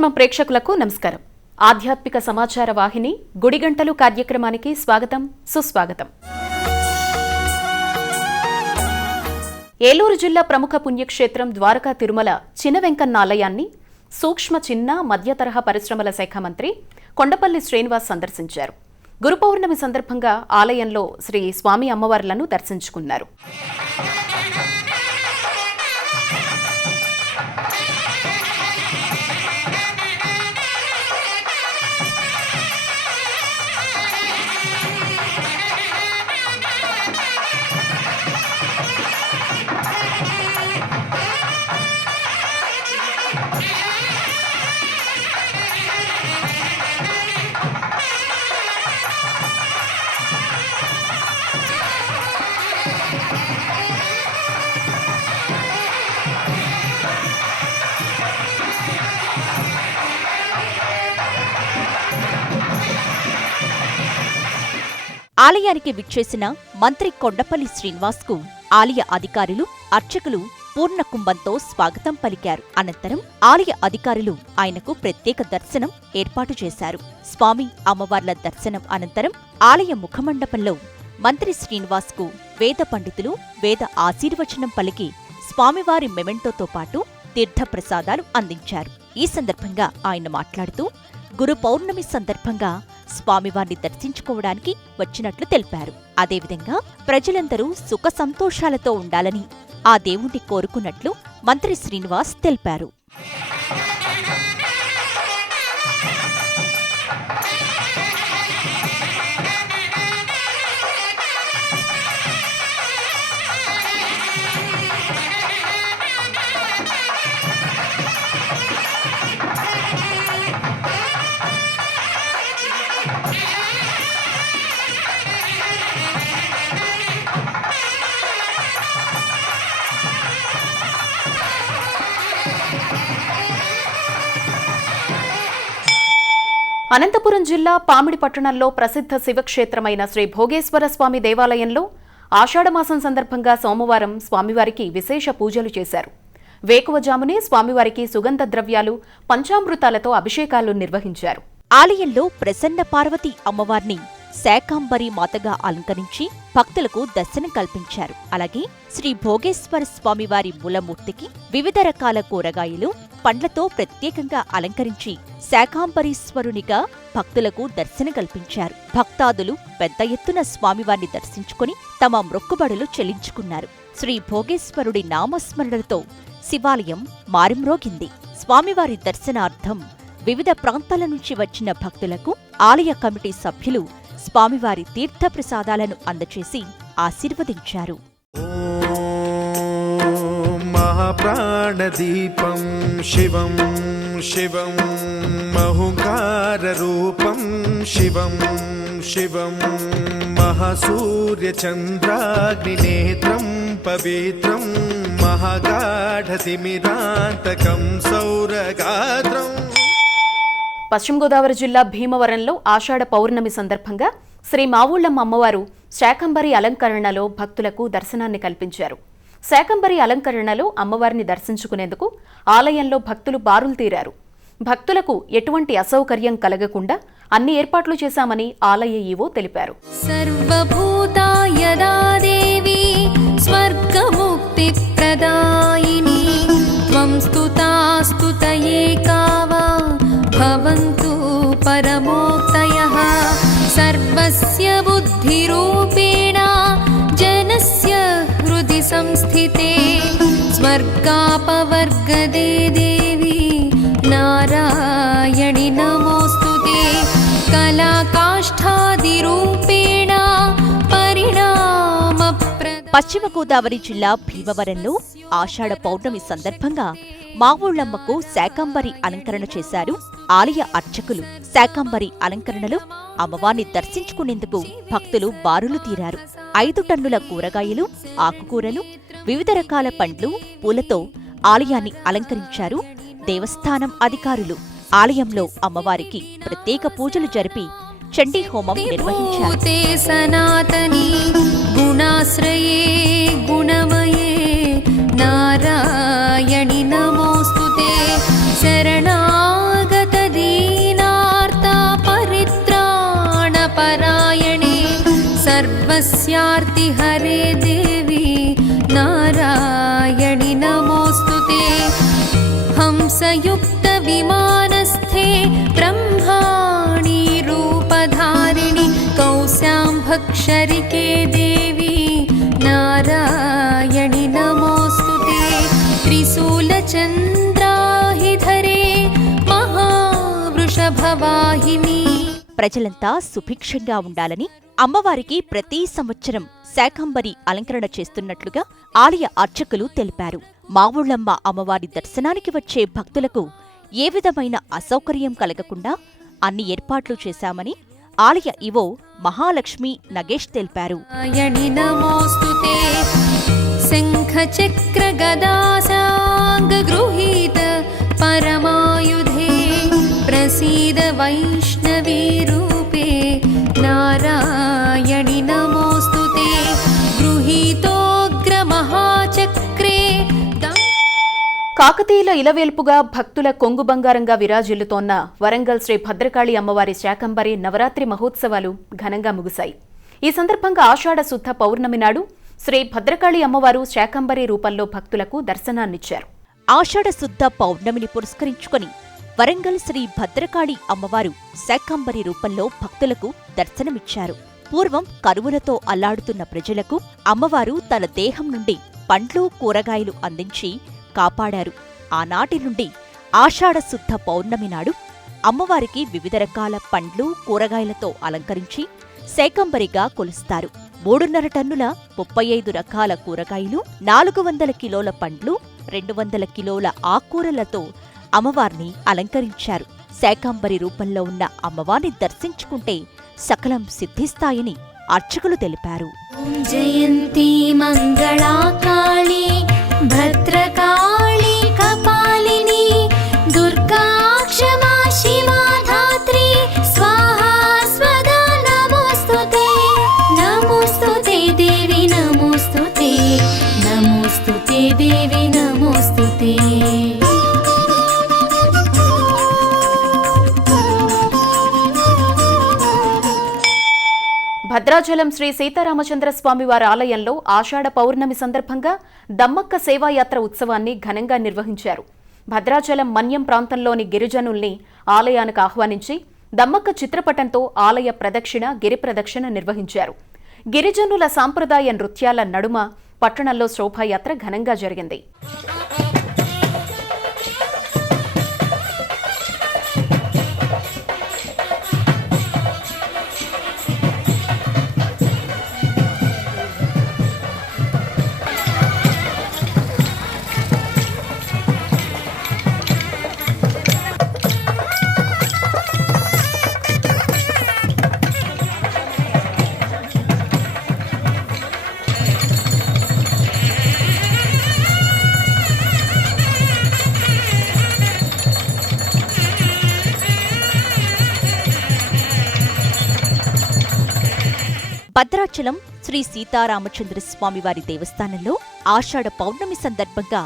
ధర్మం ప్రేక్షకులకు నమస్కారం. ఆధ్యాత్మిక సమాచార వాహిని గుడిగంటలు కార్యక్రమానికి స్వాగతం సుస్వాగతం. ఏలూరు జిల్లా ప్రముఖ పుణ్యక్షేత్రం ద్వారకా తిరుమల చిన్న వెంకన్న ఆలయాన్ని సూక్ష్మ చిన్న మధ్య తరహా పరిశ్రమల శాఖ మంత్రి కొండపల్లి శ్రీనివాస్ సందర్శించారు. గురు పౌర్ణమి సందర్భంగా ఆలయంలో శ్రీ స్వామి అమ్మవార్లను దర్శించుకున్నారు. ఆలయానికి విచ్చేసిన మంత్రి కొండపల్లి శ్రీనివాస్కు ఆలయ అధికారులు అర్చకులు పూర్ణ కుంభంతో స్వాగతం పలికారు. అనంతరం ఆలయ అధికారులు ఆయనకు ప్రత్యేక దర్శనం ఏర్పాటు చేశారు. స్వామి అమ్మవార్ల దర్శనం అనంతరం ఆలయ ముఖమండపంలో మంత్రి శ్రీనివాస్కు వేద పండితులు వేద ఆశీర్వచనం పలికి స్వామివారి మెమెంటోతో పాటు తీర్థప్రసాదాలు అందించారు. ఈ సందర్భంగా ఆయన మాట్లాడుతూ గురు పౌర్ణమి సందర్భంగా స్వామివారిని దర్శించుకోవడానికి వచ్చినట్లు తెలిపారు. అదేవిధంగా ప్రజలందరూ సుఖ సంతోషాలతో ఉండాలని ఆ దేవుణ్ణి కోరుకున్నట్లు మంత్రి శ్రీనివాస్ తెలిపారు. అనంతపురం జిల్లా పామిడి పట్టణంలో ప్రసిద్ధ శివక్షేత్రమైన శ్రీ భోగేశ్వర స్వామి దేవాలయంలో ఆషాఢమాసం సందర్భంగా సోమవారం స్వామివారికి విశేష పూజలు చేశారు. వేకువజామునే స్వామివారికి సుగంధ ద్రవ్యాలు పంచామృతాలతో అభిషేకాలు నిర్వహించారు. ఆలయంలో ప్రసన్న పార్వతి అమ్మవారిని శాకాంబరి మాతగా అలంకరించి భక్తులకు దర్శనం కల్పించారు. అలాగే శ్రీ భోగేశ్వర స్వామివారి మూలమూర్తికి వివిధ రకాల కూరగాయలు పండ్లతో ప్రత్యేకంగా అలంకరించి శాకాంబరీశ్వరునిగా భక్తులకు దర్శనం కల్పించారు. భక్తాదులు పెద్ద ఎత్తున స్వామివారిని దర్శించుకుని తమ మొక్కుబడులు చెల్లించుకున్నారు. శ్రీ భోగేశ్వరుడి నామస్మరణలతో శివాలయం మారుమ్రోగింది. స్వామివారి దర్శనార్థం వివిధ ప్రాంతాల నుంచి వచ్చిన భక్తులకు ఆలయ కమిటీ సభ్యులు స్వామివారి తీర్థప్రసాదాలను అందచేసి ఆశీర్వదించారు ॐ महाप्राणदीपं शिवं शिवं महुकाररूपं शिवं शिवं महासूर्यचन्द्राग्निनेत्रं पवित्रं महागाढतिमिरान्तकं सौरगात्रम् పశ్చిమ గోదావరి జిల్లా భీమవరంలో ఆషాఢ పౌర్ణమి సందర్భంగా శ్రీ మావుళ్ళమ్మ అమ్మవారు శాకంబరి అలంకరణలో భక్తులకు దర్శనాన్ని కల్పించారు. శాకంబరి అలంకరణలో అమ్మవారిని దర్శించుకునేందుకు ఆలయంలో భక్తులు బారులు తీరారు. భక్తులకు ఎటువంటి అసౌకర్యం కలగకుండా అన్ని ఏర్పాట్లు చేశామని ఆలయ ఈవో తెలిపారు. స్వర్గముక్తి ప్రదాయిని త్వం కావా भवन्तु परमोक्तयः सर्वस्य बुद्धिरूपेण जनस्य हृदि संस्थिते स्वर्गापवर्गदे देवी नारायणि नमोऽस्तु ते कलाकाष्ठादिरूपेण परिणामप्र పశ్చిమ గోదావరి జిల్లా భీమవరంలో ఆషాఢ పౌర్ణమి సందర్భంగా మావుళ్ళమ్మకు శాకంబరి అలంకరణ చేశారు ఆలయ అర్చకులు. శాకంబరి అలంకరణలో అమ్మవారిని దర్శించుకునేందుకు భక్తులు బారులు తీరారు. ఐదు టన్నుల కూరగాయలు ఆకుకూరలు వివిధ రకాల పండ్లు పూలతో ఆలయాన్ని అలంకరించారు దేవస్థానం అధికారులు. ఆలయంలో అమ్మవారికి ప్రత్యేక పూజలు జరిపి చండీ హోమం నిర్వహించారు. సనాతని గుణాశ్రయే గుణమయే दास्यार्तिहरे देवी नारायणि नमोऽस्तु ते हंसयुक्तविमानस्थे ब्रह्माणि रूपधारिणि कौशाम्भक्षरिके देवी नारायणि नमोऽस्तु ప్రజలంతా సుభిక్షంగా ఉండాలని అమ్మవారికి ప్రతి సంవత్సరం శాకంబరి అలంకరణ చేస్తున్నట్లుగా ఆలయ అర్చకులు తెలిపారు. మావుళ్ళమ్మ అమ్మవారి దర్శనానికి వచ్చే భక్తులకు ఏ విధమైన అసౌకర్యం కలగకుండా అన్ని ఏర్పాట్లు చేశామని ఆలయ ఇవో మహాలక్ష్మి నగేష్ తెలిపారు. పరమాయుధే. వైష్ణవీర కాకతీయుల ఇలవేల్పుగా భక్తుల కొంగు బంగారంగా విరాజిల్లుతోన్న వరంగల్ శ్రీ భద్రకాళి అమ్మవారి శాకంబరి నవరాత్రి మహోత్సవాలు ఘనంగా ముగిశాయి. ఈ సందర్భంగా ఆషాఢ శుద్ధ పౌర్ణమి నాడు శ్రీ భద్రకాళి అమ్మవారు శాకంబరి రూపంలో భక్తులకు దర్శనాన్నిచ్చారు. ఆషాఢ శుద్ధ పౌర్ణమిని పురస్కరించుకుని వరంగల్ శ్రీ భద్రకాళి అమ్మవారు శాకంబరి రూపంలో భక్తులకు దర్శనమిచ్చారు. పూర్వం కరువులతో అల్లాడుతున్న ప్రజలకు అమ్మవారు తన దేహం నుండి పండ్లు కూరగాయలు అందించి కాపాడారు. ఆనాటి నుండి ఆషాఢశుద్ధ పౌర్ణమి నాడు అమ్మవారికి వివిధ రకాల పండ్లు కూరగాయలతో అలంకరించి సేకంబరిగా కొలుస్తారు. మూడున్నర టన్నుల ముప్పై ఐదు రకాల కూరగాయలు నాలుగు వందల కిలోల పండ్లు రెండు వందల కిలోల ఆకూరలతో అమ్మవారిని అలంకరించారు. శాకాంబరి రూపంలో ఉన్న అమ్మవారిని దర్శించుకుంటే సకలం సిద్ధిస్తాయని అర్చకులు తెలిపారు. జయంతి మంగళాకాళి. भद्रकाळी कपा భద్రాచలం శ్రీ సీతారామచంద్ర స్వామివారి ఆలయంలో ఆషాఢ పౌర్ణమి సందర్భంగా దమ్మక్క సేవాయాత్ర ఉత్సవాన్ని ఘనంగా నిర్వహించారు. భద్రాచలం మన్యం ప్రాంతంలోని గిరిజనుల్ని ఆలయానికి ఆహ్వానించి దమ్మక్క చిత్రపటంతో ఆలయ ప్రదక్షిణ గిరి ప్రదక్షిణ నిర్వహించారు. గిరిజనుల సాంప్రదాయ నృత్యాల నడుమ పట్టణంలో శోభాయాత్ర ఘనంగా జరిగింది. భద్రాచలం శ్రీ సీతారామచంద్ర స్వామివారి దేవస్థానంలో ఆషాఢ పౌర్ణమి సందర్భంగా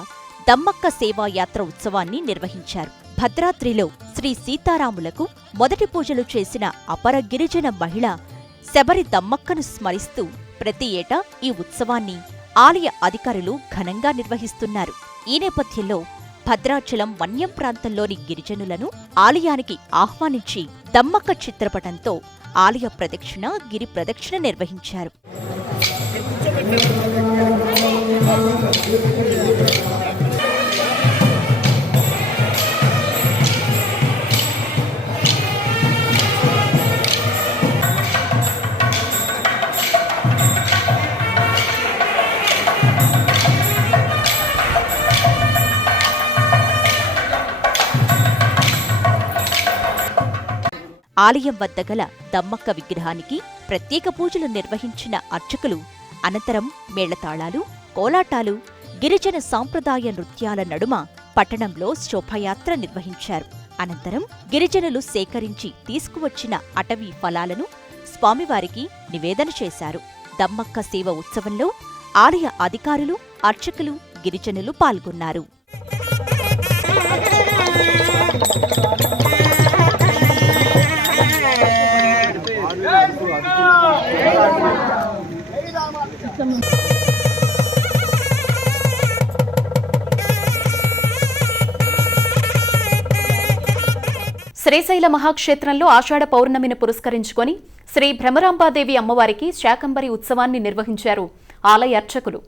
దమ్మక్క సేవాయాత్ర ఉత్సవాన్ని నిర్వహించారు. భద్రాద్రిలో శ్రీ సీతారాములకు మొదటి పూజలు చేసిన అపర గిరిజన మహిళ శబరి దమ్మక్కను స్మరిస్తూ ప్రతి ఏటా ఈ ఉత్సవాన్ని ఆలయ అధికారులు ఘనంగా నిర్వహిస్తున్నారు. ఈ నేపథ్యంలో భద్రాచలం వన్యం ప్రాంతంలోని గిరిజనులను ఆలయానికి ఆహ్వానించి దమ్మక్క చిత్రపటంతో ఆలయ ప్రదక్షిణ గిరి ప్రదక్షిణ నిర్వహించారు. ఆలయం వద్ద గల దమ్మక్క విగ్రహానికి ప్రత్యేక పూజలు నిర్వహించిన అర్చకులు అనంతరం మేళతాళాలు కోలాటాలు గిరిజన సాంప్రదాయ నృత్యాల నడుమ పట్టణంలో శోభయాత్ర నిర్వహించారు. అనంతరం గిరిజనులు సేకరించి తీసుకువచ్చిన అటవీ ఫలాలను స్వామివారికి నివేదన చేశారు. దమ్మక్క సేవ ఉత్సవంలో ఆలయ అధికారులు అర్చకులు గిరిజనులు పాల్గొన్నారు. శ్రీశైల మహాక్షేత్రంలో ఆషాఢ పౌర్ణమిని పురస్కరించుకొని శ్రీ భ్రమరాంబాదేవి అమ్మవారికి శాకంబరి ఉత్సవాన్ని నిర్వహించారు ఆలయ అర్చకులు.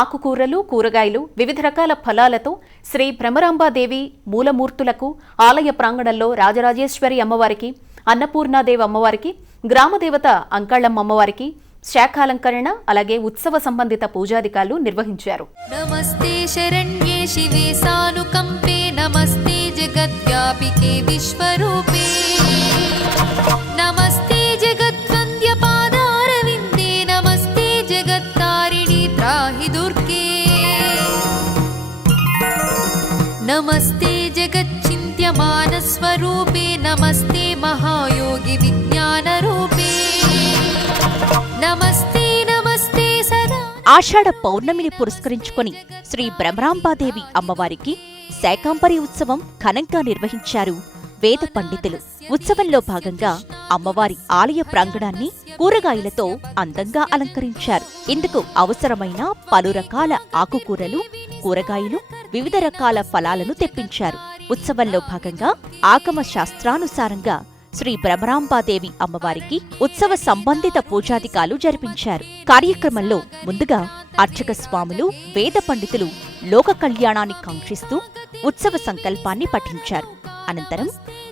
ఆకుకూరలు కూరగాయలు వివిధ రకాల ఫలాలతో శ్రీ భ్రమరాంబాదేవి మూలమూర్తులకు ఆలయ ప్రాంగణంలో రాజరాజేశ్వరి అమ్మవారికి అన్నపూర్ణాదేవి అమ్మవారికి గ్రామదేవత అంకళ్ళమ్మ అమ్మవారికి శాఖాలంకరణ అలాగే ఉత్సవ సంబంధిత పూజాధికారులు నిర్వహించారు. నమస్తే శరణ్యే శివే సానుకంపే नमस्ते जगद्व्यापिके विश्वरूपे नमस्ते जगद्वन्द्यपादारविन्दे नमस्ते जगत्तारिणि त्राहि दुर्गे नमस्ते जगच्चिन्त्यमानस्वरूपे नमस्ते महायोगि विज्ञानरूपे नमस्ते नमस्ते सदा ఆషాఢ పౌర్ణమిని పురస్కరించుకొని శ్రీ భ్రమరాంబాదేవి అమ్మవారికి శాకాంబరి ఉత్సవం ఘనంగా నిర్వహించారు. వేద పండితులు. ఉత్సవంలో భాగంగా అమ్మవారి ఆలయ ప్రాంగణాన్ని కూరగాయలతో అందంగా అలంకరించారు. ఇందుకు అవసరమైన పలు రకాల ఆకుకూరలు కూరగాయలు వివిధ రకాల ఫలాలను తెప్పించారు. ఉత్సవంలో భాగంగా ఆగమ శాస్త్రానుసారంగా శ్రీ భ్రమరాంబాదేవి అమ్మవారికి ఉత్సవ సంబంధిత పూజాధికాలు జరిపించారు. కార్యక్రమంలో ముందుగా అర్చక స్వాములు వేద పండితులు లోక కళ్యాణాన్ని కాంక్షిస్తూ ఉత్సవ సంకల్పాన్ని పఠించారు. అనంతరం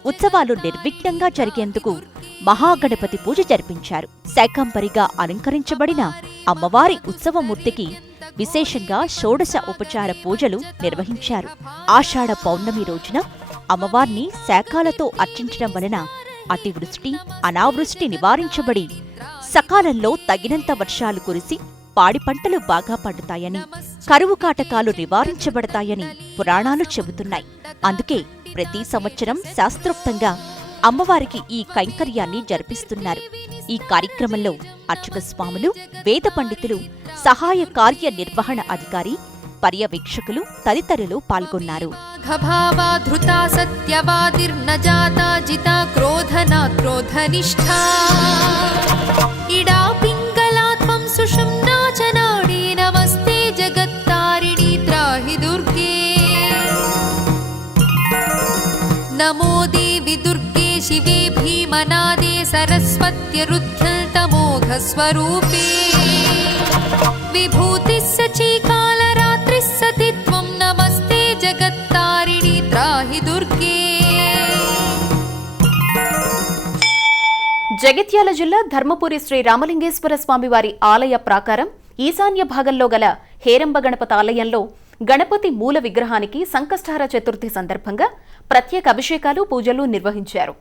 ఉత్సవాలు నిర్విఘ్నంగా జరిగేందుకు మహాగణపతి పూజ జరిపించారు. శాకంబరిగా అలంకరించబడిన అమ్మవారి ఉత్సవమూర్తికి విశేషంగా షోడశ ఉపచార పూజలు నిర్వహించారు. ఆషాఢ పౌర్ణమి రోజున అమ్మవారిని శాఖాలతో అర్చించడం వలన అతివృష్టి అనావృష్టి నివారించబడి సకాలంలో తగినంత వర్షాలు కురిసి పాడి పంటలు బాగా పండుతాయని కరువు కాటకాలు నివారించబడతాయని పురాణాలు చెబుతున్నాయి. అందుకే ప్రతి సంవత్సరం శాస్త్రోక్తంగా అమ్మవారికి ఈ కైంకర్యాన్ని జరిపిస్తున్నారు. ఈ కార్యక్రమంలో అర్చక స్వాములు వేద పండితులు సహాయ కార్య నిర్వహణ అధికారి పర్యవేక్షకులు తదితరులు పాల్గొన్నారు. ఇడా शिवे भीमनादे सरस्वत्यरुध्यल्तमोघस्वरूपे विभूतिः सचीकालरात्रिः सति त्वं नमस्ते जगत्तारिणि त्राहि दुर्गे జగిత్యాల జిల్లా ధర్మపురి శ్రీ రామలింగేశ్వర స్వామివారి ఆలయ ప్రాకారం ఈశాన్య భాగంలో గల హేరంబ గణపతి ఆలయంలో గణపతి మూల విగ్రహానికి సంకష్టహార చతుర్థి సందర్భంగా ప్రత్యేక అభిషేకాలు పూజలు నిర్వహించారు.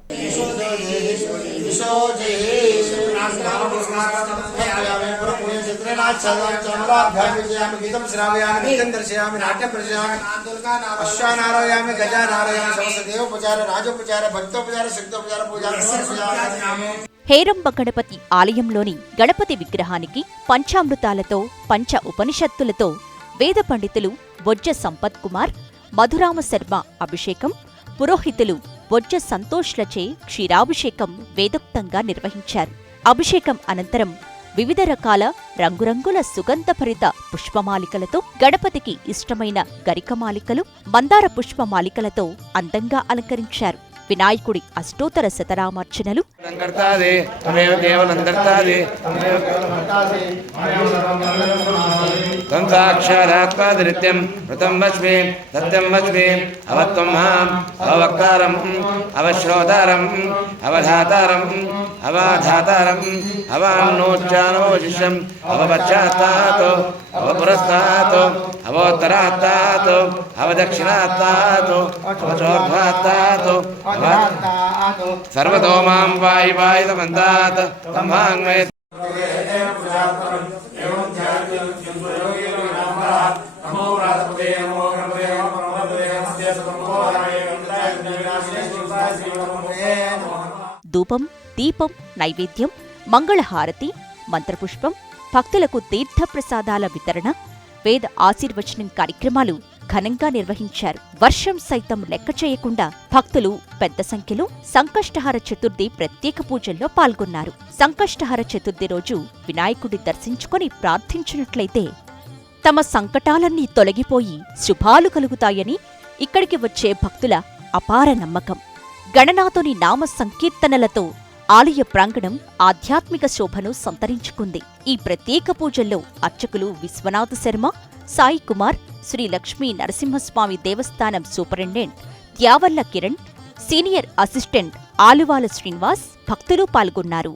హేరంబ గణపతి ఆలయంలోని గణపతి విగ్రహానికి పంచామృతాలతో పంచ ఉపనిషత్తులతో వేద పండితులు బొజ్జ సంపత్ కుమార్ మధురామ శర్మ అభిషేకం పురోహితులు బొజ్జ సంతోష్లచే క్షీరాభిషేకం వేదోక్తంగా నిర్వహించారు. అభిషేకం అనంతరం వివిధ రకాల రంగురంగుల సుగంధభరిత పుష్పమాలికలతో గణపతికి ఇష్టమైన గరికమాలికలు మందార పుష్పమాలికలతో అందంగా అలంకరించారు. వినాయకుడి అష్టోత్తర శతనామార్చనలు. త్వం ఋతం వచ్మి సత్యం వచ్మి అవత్వం మాం అవవక్తారం అవశ్రోతారం అవధాతారం అవాధాతారం అవాన్నోచ్చానవోశిష్యం అవపశ్చాత్తాత్ అవపురస్తాత్ అవోత్తరాత్తాత్ అవదక్షిణాత్తాత్ అవచోర్ధ్వాత్తాత్ అవ सर्वतो मां वायि वायुतमन्तात् तम्हाङ्मे ధూపం దీపం నైవేద్యం మంగళహారతి మంత్రపుష్పం భక్తులకు తీర్థప్రసాదాల వితరణ వేద ఆశీర్వచనం కార్యక్రమాలు ఘనంగా నిర్వహించారు. వర్షం సైతం లెక్క చేయకుండా భక్తులు పెద్ద సంఖ్యలో సంకష్టహార చతుర్థి ప్రత్యేక పూజల్లో పాల్గొన్నారు. సంకష్టహార చతుర్థి రోజు వినాయకుడి దర్శించుకొని ప్రార్థించినట్లయితే తమ సంకటాలన్నీ తొలగిపోయి శుభాలు కలుగుతాయని ఇక్కడికి వచ్చే భక్తుల అపార నమ్మకం. గణనాథుని నామ సంకీర్తనలతో ఆలయ ప్రాంగణం ఆధ్యాత్మిక శోభను సంతరించుకుంది. ఈ ప్రత్యేక పూజల్లో అర్చకులు విశ్వనాథ శర్మ సాయి కుమార్ శ్రీ లక్ష్మీ నరసింహస్వామి దేవస్థానం superintendent Tyavarla Kiran senior assistant Aluvala Srinivas భక్తులు పాల్గొన్నారు.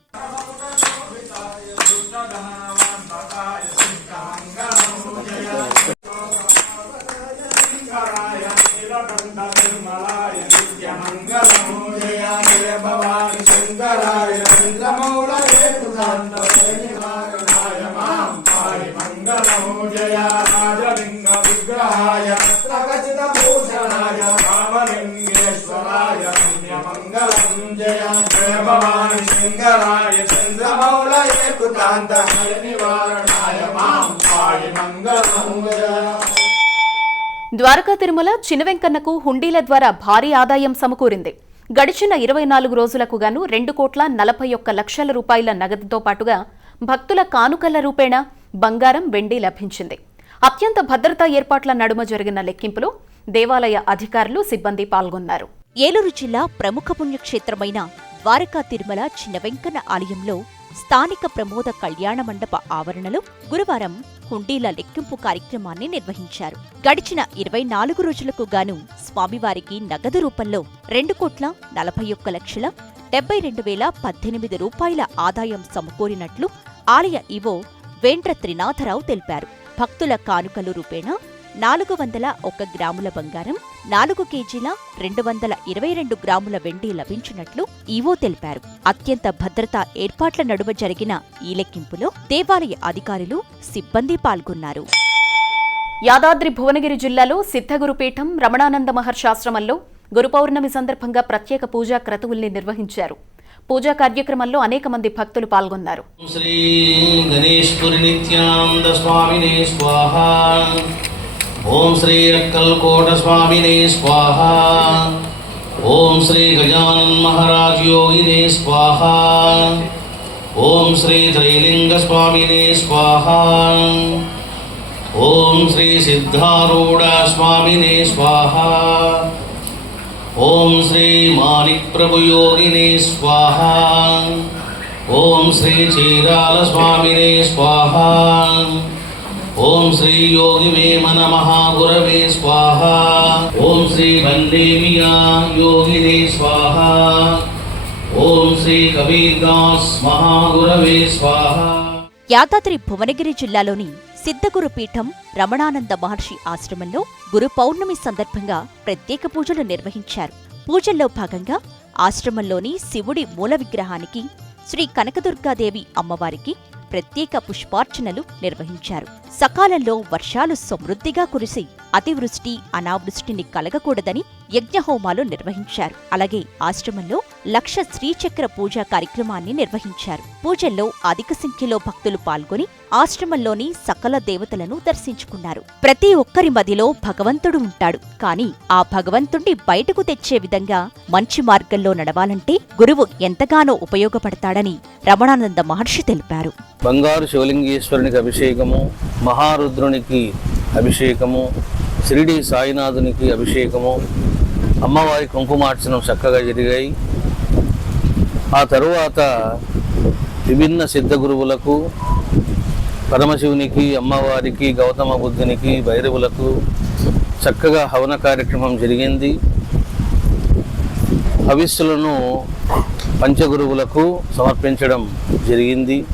ద్వారకా తిరుమల చినవెంకన్నకు హుండీల ద్వారా భారీ ఆదాయం సమకూరింది. గడిచిన ఇరవై నాలుగు రోజులకు గాను రెండు కోట్ల నలభై ఒక్క లక్షల రూపాయల నగదుతో పాటుగా భక్తుల కానుకల రూపేణా బంగారం వెండి లభించింది. అత్యంత భద్రతా ఏర్పాట్ల నడుమ జరిగిన లెక్కింపులో దేవాలయ అధికారులు సిబ్బంది పాల్గొన్నారు. ఏలూరు జిల్లా ప్రముఖ పుణ్యక్షేత్రమైన ద్వారకా తిరుమల చిన్న వెంకన్న ఆలయంలో స్థానిక ప్రమోద కళ్యాణ మండప ఆవరణలో గురువారం హుండీల లెక్కింపు కార్యక్రమాన్ని నిర్వహించారు. గడిచిన ఇరవై నాలుగు రోజులకు గాను స్వామివారికి నగదు రూపంలో రెండు కోట్ల నలభై ఒక్క లక్షల డెబ్బై రెండు వేల పద్దెనిమిది రూపాయల ఆదాయం సమకూరినట్లు ఆలయ ఈవో వేండ్ర త్రినాథరావు తెలిపారు. భక్తుల కానుకలు రూపేణా నాలుగు వందల ఒక్క గ్రాముల బంగారం నాలుగు కేజీల రెండు వందల ఇరవై రెండు గ్రాముల వెండి లభించినట్లు ఈవో తెలిపారు. అత్యంత భద్రతా ఏర్పాట్ల నడుమ జరిగిన ఈ లెక్కింపులో దేవాలయ అధికారులు సిబ్బంది పాల్గొన్నారు. యాదాద్రి భువనగిరి జిల్లాలో సిద్ధగురుపీఠం రమణానంద మహర్షాశ్రమంలో గురు పౌర్ణమి సందర్భంగా ప్రత్యేక పూజా క్రతువుల్ని నిర్వహించారు. పూజా కార్యక్రమంలో అనేక మంది భక్తులు పాల్గొన్నారు. శ్రీ ఓం శ్రీ అక్కల్కోట స్వామినే స్వాహ. ఓం శ్రీ గజానన్ మహారాజ్ యోగినే స్వాహ. ఓం శ్రీ త్రైలింగ స్వామినే స్వాహ. ఓం శ్రీ సిద్ధారూఢ స్వామినే స్వాహ. ఓం శ్రీ మాణిక్ ప్రభు యోగినే స్వాహ. ఓం శ్రీ చీరాల స్వామినే స్వాహ. ఓం శ్రీ యోగి వేమన మహాగురవే స్వాహ. ఓం శ్రీ వందేమియా యోగినే స్వాహ. ఓం శ్రీ కబీర్దాస్ మహాగురవే స్వాహ. యాదాద్రి భువనగిరి జిల్లాలోని సిద్ధగురు పీఠం రమణానంద మహర్షి ఆశ్రమంలో గురు పౌర్ణమి సందర్భంగా ప్రత్యేక పూజలు నిర్వహించారు. పూజల్లో భాగంగా ఆశ్రమంలోని శివుడి మూల విగ్రహానికి శ్రీ కనకదుర్గాదేవి అమ్మవారికి ప్రత్యేక పుష్పార్చనలు నిర్వహించారు. సకాలంలో వర్షాలు సమృద్ధిగా కురిసి అతివృష్టి అనావృష్టిని కలగకూడదని యజ్ఞహోమాలు నిర్వహించారు. అలాగే ఆశ్రమంలో లక్ష శ్రీచక్ర పూజా కార్యక్రమాన్ని నిర్వహించారు. పూజల్లో అధిక సంఖ్యలో భక్తులు పాల్గొని ఆశ్రమంలోని సకల దేవతలను దర్శించుకున్నారు. ప్రతి ఒక్కరి మదిలో భగవంతుడు ఉంటాడు. కాని ఆ భగవంతుణ్ణి బయటకు తెచ్చే విధంగా మంచి మార్గంలో నడవాలంటే గురువు ఎంతగానో ఉపయోగపడతాడని రమణానంద మహర్షి తెలిపారు. బంగారు శివలింగేశ్వరునికి అభిషేకము మహారుద్రునికి అభిషేకము షిరిడి సాయినాథునికి అభిషేకము అమ్మవారి కుంకుమార్చనం చక్కగా జరిగాయి. ఆ తరువాత విభిన్న సిద్ధ గురువులకు పరమశివునికి అమ్మవారికి గౌతమ బుద్ధునికి భైరవులకు చక్కగా హవన కార్యక్రమం జరిగింది. హవిస్సులను పంచగురువులకు సమర్పించడం జరిగింది.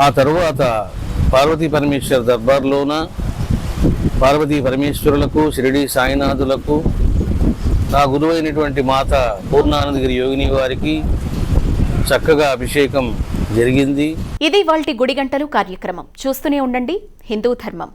ఆ తరువాత పార్వతీ పరమేశ్వర దర్బార్లోన పార్వతీ పరమేశ్వరులకు షిరిడి సాయినాథులకు నా గురువైనటువంటి మాత పూర్ణానందగిరి యోగిని వారికి చక్కగా అభిషేకం జరిగింది. ఇది గుడి గంటలు కార్యక్రమం. చూస్తూనే ఉండండి. హిందూ ధర్మం.